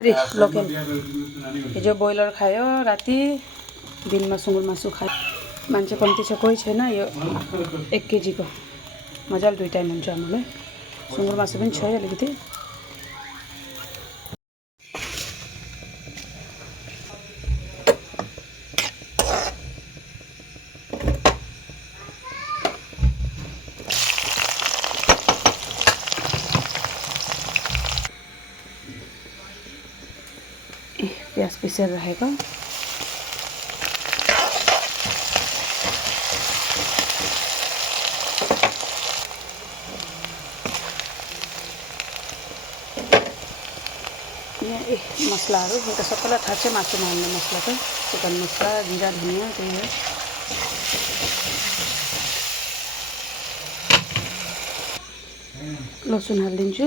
लोकल हिजो बोइलर खायो राति दिनमा सुँगुर मासु खायो मान्छे कम्ती छ कोही छैन यो 1 केजीको मजाले 2 टाइम हुन्छ हामीलाई सुँगुर मासु पनि छ अलिकति प्याज पिसेर राखेको यहाँ मसलाहरू त सबैलाई थाहा छ मासुमा हाल्ने मसला त चिकन मसला जिरा धनियाँ त्यही हो लसुन हालिदिन्छु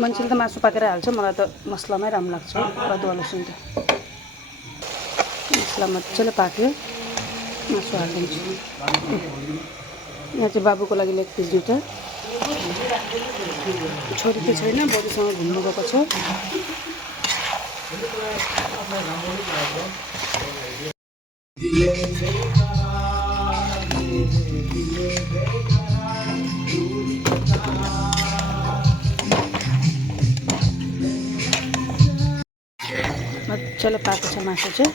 मान्छेले त मासु पाकेर हाल्छ मलाई त मसलामै राम्रो लाग्छ अदुवा लसुन त मसला मजाले पाक्यो मासु हालिदिन्छु यहाँ चाहिँ बाबुको लागि लेग पिस 2टा छोरी त छैन बडीसँग घुम्नु गएको छ मजाले पाएको छ मासु चाहिँ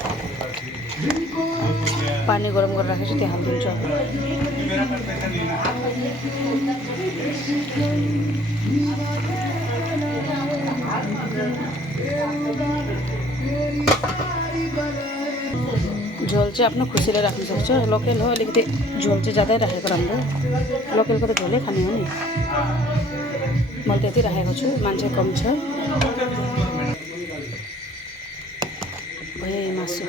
पानी गरम गरेर राखेको छु त्यो हालिदिन्छु झोल चाहिँ आफ्नो खुसीले राख्न सक्छ लोकल हो अलिकति झोल चाहिँ ज्यादै राखेको राम्रो लोकलको त झोलै खाने हो नि मैले त्यति राखेको छु मान्छे कम छ भयो मासु